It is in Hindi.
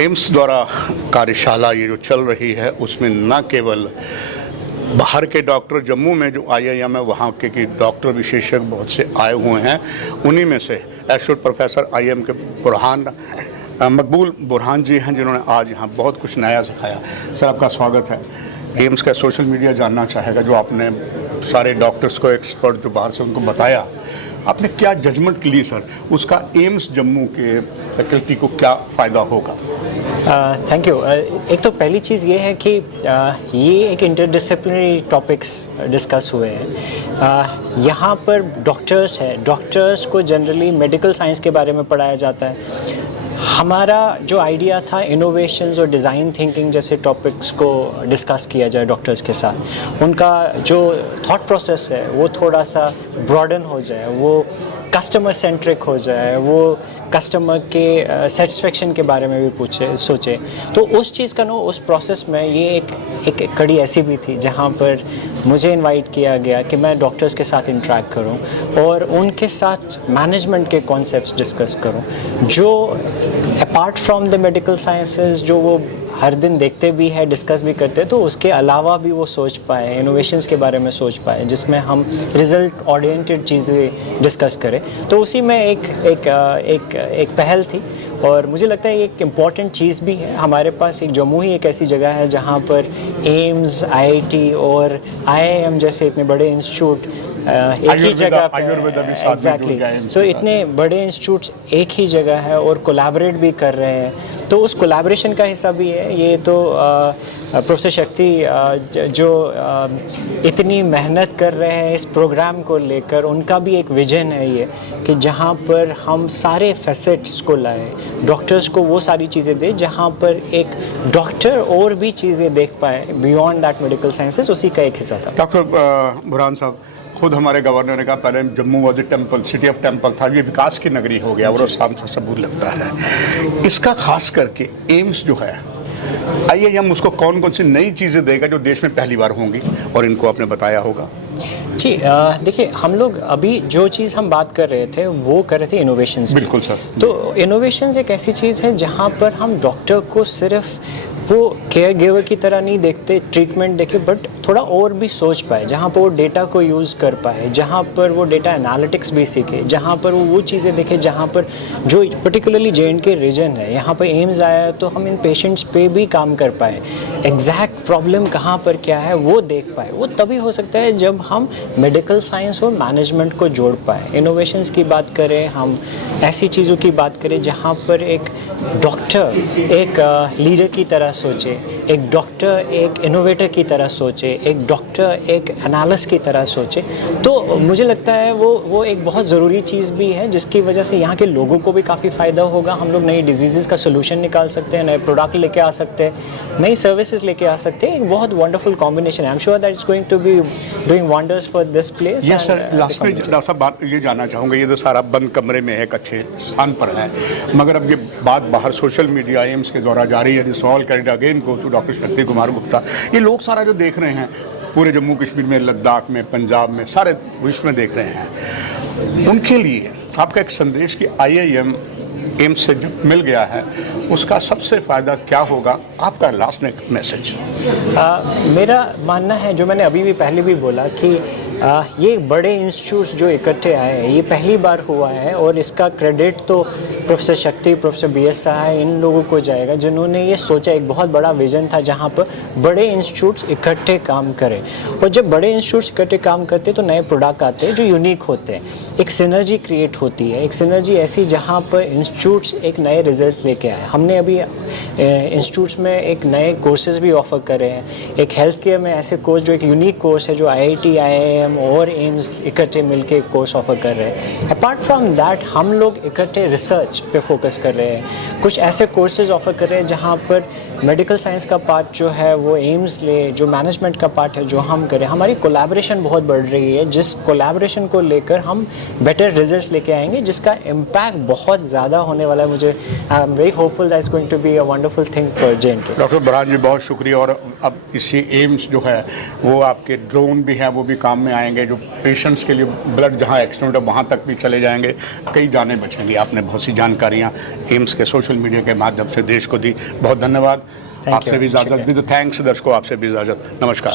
एम्स द्वारा कार्यशाला ये जो चल रही है उसमें न केवल बाहर के डॉक्टर, जम्मू में जो IIM है वहाँ के डॉक्टर विशेषज्ञ बहुत से आए हुए हैं। उन्हीं में से एसोसिएट प्रोफेसर IIM के मकबूल बुरहान जी हैं, जिन्होंने आज यहाँ बहुत कुछ नया सिखाया। सर, आपका स्वागत है। एम्स का सोशल मीडिया जानना चाहेगा, जो आपने सारे डॉक्टर्स को, एक्सपर्ट जो बाहर से उनको बताया, आपने क्या जजमेंट ली सर, उसका एम्स जम्मू के फैकल्टी को क्या फ़ायदा होगा? Thank you. एक तो पहली चीज़ ये है कि ये एक इंटरडिसिप्लिनरी टॉपिक्स डिस्कस हुए हैं। यहाँ पर डॉक्टर्स हैं, डॉक्टर्स को जनरली मेडिकल साइंस के बारे में पढ़ाया जाता है। हमारा जो आइडिया था इनोवेशंस और डिज़ाइन थिंकिंग जैसे टॉपिक्स को डिस्कस किया जाए डॉक्टर्स के साथ, उनका जो थॉट प्रोसेस है वो थोड़ा सा ब्रॉडन हो जाए, वो कस्टमर सेंट्रिक हो जाए, वो कस्टमर के सेटिस्फेक्शन के बारे में भी सोचे। तो उस चीज़ का उस प्रोसेस में ये एक कड़ी ऐसी भी थी जहाँ पर मुझे इनवाइट किया गया कि मैं डॉक्टर्स के साथ इंटरेक्ट करूं और उनके साथ मैनेजमेंट के कॉन्सेप्ट्स डिस्कस करूं, जो apart from the medical sciences जो वो हर दिन देखते भी है, डिस्कस भी करते हैं, तो उसके अलावा भी वो सोच पाए, इनोवेशंस के बारे में सोच पाए, जिसमें हम रिज़ल्ट ओरिएंटेड चीज़ें डिस्कस करें। तो उसी में एक पहल थी और मुझे लगता है एक इम्पॉर्टेंट चीज़ भी है। हमारे पास एक जम्मू ही एक ऐसी जगह है जहाँ पर एम्स, IIT और IIM जैसे इतने बड़े इंस्टीट्यूट एक ही जगह पर, एग्जैक्टली, तो इतने बड़े इंस्टीट्यूट्स एक ही जगह है और कोलैबोरेट भी कर रहे हैं। तो उस कोलैबोरेशन का हिस्सा भी है ये। तो प्रोफेसर शक्ति जो इतनी मेहनत कर रहे हैं इस प्रोग्राम को लेकर, उनका भी एक विजन है ये कि जहाँ पर हम सारे फैसेट्स को लाए, डॉक्टर्स को वो सारी चीज़ें दें जहाँ पर एक डॉक्टर और भी चीज़ें देख पाए बियॉन्ड दैट मेडिकल साइंसेस। उसी का एक हिस्सा था। डॉक्टर बुरहान साहब, खुद हमारे गवर्नर ने कहा पहले Jammu was a temple, city of temple था, ये विकास की नगरी हो गया और शाम से सबूत लगता है। इसका खास करके एम्स जो है, IIM उसको कौन कौन सी नई चीज़ें देगा जो देश में पहली बार होंगी, और इनको आपने बताया होगा? जी, देखिए, हम लोग अभी जो चीज़ हम बात कर रहे थे वो कर रहे थे इनोवेशंस। बिल्कुल सर। तो इनोवेशंस एक ऐसी चीज़ है जहाँ पर हम डॉक्टर को सिर्फ वो केयर गिवर की तरह नहीं देखते, ट्रीटमेंट देखे, बट थोड़ा और भी सोच पाए, जहाँ पर वो डेटा को यूज़ कर पाए, जहाँ पर वो डेटा एनालिटिक्स भी सीखे, जहाँ पर वो चीज़ें देखे जहाँ पर जो पर्टिकुलरली J&K रीजन है, यहाँ पर एम्स आया है तो हम इन पेशेंट्स पे भी काम कर पाए, एग्जैक्ट प्रॉब्लम कहाँ पर क्या है वो देख पाए। वो तभी हो सकता है जब हम मेडिकल साइंस और मैनेजमेंट को जोड़ पाए। इनोवेशंस की बात करें, हम ऐसी चीज़ों की बात करें जहाँ पर एक डॉक्टर एक लीडर की तरह सोचे, एक डॉक्टर एक इनोवेटर की तरह सोचे, एक डॉक्टर एक एनालिस्ट की तरह सोचे। तो मुझे लगता है वो एक बहुत ज़रूरी चीज़ भी है, जिसकी वजह से यहाँ के लोगों को भी काफ़ी फ़ायदा होगा। हम लोग नई डिजीज़ का सोल्यूशन निकाल सकते हैं, नए प्रोडक्ट लेके आ सकते हैं, नई सर्विसेज लेके आ सकते हैं। एक बहुत वंडरफुल कॉम्बिनेशन है। I am sure that it's going to be doing wonders for this place. Yes sir, last में डॉक्टर साहब बात ये जानना चाहूँगा, ये तो सारा बंद कमरे में है, एक अच्छे स्थान पर है, मगर अब ये बात बाहर सोशल मीडिया एम्स के द्वारा जारी है। This all carried again go to doctor Shakti Kumar Gupta. ये लोग सारा जो देख रहे हैं पूरे जम्मू कश्मीर में, लद्दाख में, पंजाब में, सारे विश्व में देख रहे हैं, उनके लिए आपका एक संदेश कि IIM एम्स से जब मिल गया है उसका सबसे फ़ायदा क्या होगा, आपका लास्ट मैसेज? मेरा मानना है, जो मैंने अभी भी पहले भी बोला, कि ये बड़े इंस्टीट्यूट्स जो इकट्ठे आए हैं ये पहली बार हुआ है और इसका क्रेडिट तो प्रोफेसर शक्ति, प्रोफेसर BS साहा, इन लोगों को जाएगा जिन्होंने ये सोचा। एक बहुत बड़ा विजन था जहाँ पर बड़े इंस्टीट्यूट्स इकट्ठे काम करें, और जब बड़े इंस्टीट्यूट्स इकट्ठे काम करते तो नए प्रोडक्ट आते हैं जो यूनिक होते हैं, एक सिनर्जी क्रिएट होती है। एक सिनर्जी ऐसी जहाँ पर इंस्टीट्यूट्स एक नए रिजल्ट लेके आए। हमने अभी इंस्टीट्यूट्स में एक नए कोर्सेज भी ऑफर करे हैं। एक हेल्थ केयर में ऐसे कोर्स जो एक यूनिक कोर्स है, जो IIT, IIM और एम्स इकट्ठे मिलके कोर्स ऑफर कर रहे हैं। अपार्ट फ्रॉम दैट हम लोग इकट्ठे रिसर्च पे फोकस कर रहे हैं। कुछ ऐसे कोर्सेज ऑफर कर रहे हैं जहाँ पर मेडिकल साइंस का पार्ट जो है वो एम्स ले, जो मैनेजमेंट का पार्ट है जो हम करें। हमारी कोलैबोरेशन बहुत बढ़ रही है, जिस कोलैबोरेशन को लेकर हम बेटर रिजल्ट्स लेके आएंगे, जिसका इम्पैक्ट बहुत ज़्यादा होने वाला है। मुझे I am very hopeful that it's going to be a wonderful thing for J&K. Doctor Burhan ji बहुत शुक्रिया। और अब इसी एम्स जो है वो आपके ड्रोन भी हैं, वो भी काम में आएंगे, जो पेशेंट्स के लिए ब्लड जहाँ एक्सीडेंट है वहाँ तक भी चले जाएंगे, कई जानें बचेंगी। आपने बहुत सी जानकारियाँ एम्स के सोशल मीडिया के माध्यम से देश को दी, बहुत धन्यवाद। Thank आपसे you. भी इजाज़त शुक्रिया। भी, तो थैंक्स दर्शकों, आपसे भी इजाज़त, नमस्कार।